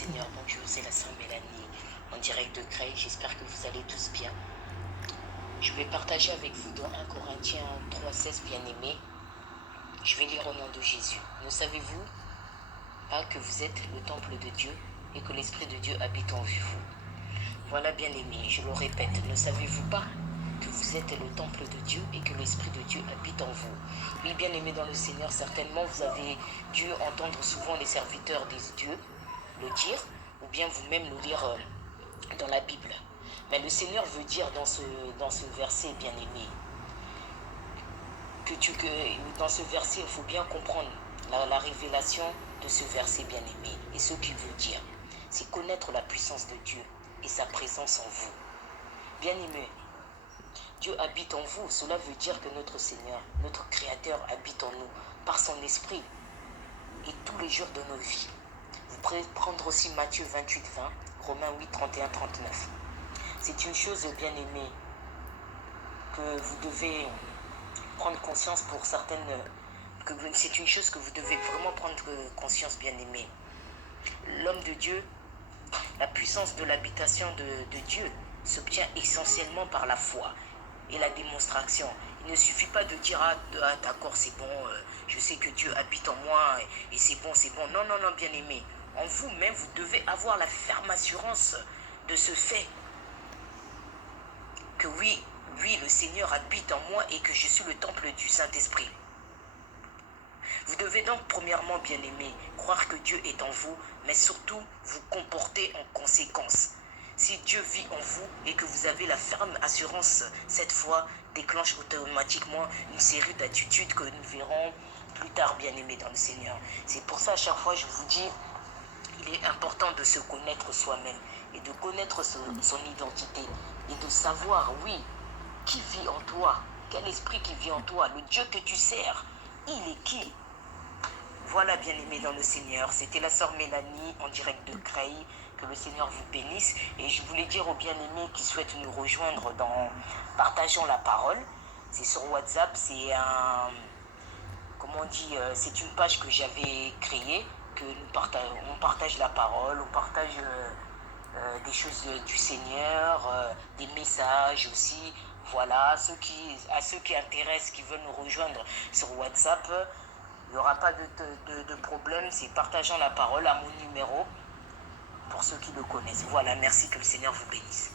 Seigneur. Bonjour, c'est la sœur Mélanie en direct de Creil. J'espère que vous allez tous bien. Je vais partager avec vous dans 1 Corinthiens 3,16, bien-aimés. Je vais lire au nom de Jésus. Ne savez-vous pas que vous êtes le temple de Dieu et que l'Esprit de Dieu habite en vous? Voilà, bien-aimés, je le répète. Ne savez-vous pas que vous êtes le temple de Dieu et que l'Esprit de Dieu habite en vous? Oui, bien-aimés dans le Seigneur, certainement vous avez dû entendre souvent les serviteurs des dieux le dire, ou bien vous-même le lire dans la Bible. Mais le Seigneur veut dire dans ce verset, bien-aimé, que dans ce verset, il faut bien comprendre la révélation de ce verset, bien-aimé. Et ce qu'il veut dire, c'est connaître la puissance de Dieu et sa présence en vous. Bien-aimé, Dieu habite en vous. Cela veut dire que notre Seigneur, notre Créateur habite en nous par son esprit et tous les jours de nos vies. Vous pouvez prendre aussi Matthieu 28, 20, Romains 8, 31, 39. C'est une chose, bien-aimée, que vous devez prendre conscience pour certaines... c'est une chose que vous devez vraiment prendre conscience, bien-aimée. L'homme de Dieu, la puissance de l'habitation de Dieu s'obtient essentiellement par la foi et la démonstration. Il ne suffit pas de dire ah d'accord, c'est bon, je sais que Dieu habite en moi et c'est bon, c'est bon. Non, non, non, bien-aimé. En vous-même, vous devez avoir la ferme assurance de ce fait que oui, le Seigneur habite en moi et que je suis le temple du Saint-Esprit. Vous devez donc premièrement, bien-aimé, croire que Dieu est en vous, mais surtout vous comporter en conséquence. Si Dieu vit en vous et que vous avez la ferme assurance, cette foi déclenche automatiquement une série d'attitudes que nous verrons plus tard, bien-aimés dans le Seigneur. C'est pour ça, à chaque fois, je vous dis, il est important de se connaître soi-même et de connaître son identité et de savoir, oui, qui vit en toi, quel esprit qui vit en toi, le Dieu que tu sers, il est qui? Voilà, bien-aimés dans le Seigneur, c'était la sœur Mélanie en direct de Creil. Que le Seigneur vous bénisse. Et je voulais dire aux bien-aimés qui souhaitent nous rejoindre dans Partageons la parole. C'est sur WhatsApp, c'est un... Comment on dit, c'est une page que j'avais créée, que on partage la parole, on partage des choses du Seigneur, des messages aussi. Voilà, à ceux qui intéressent, qui veulent nous rejoindre sur WhatsApp, il n'y aura pas de problème, c'est partageant la parole à mon numéro pour ceux qui le connaissent. Voilà, merci, que le Seigneur vous bénisse.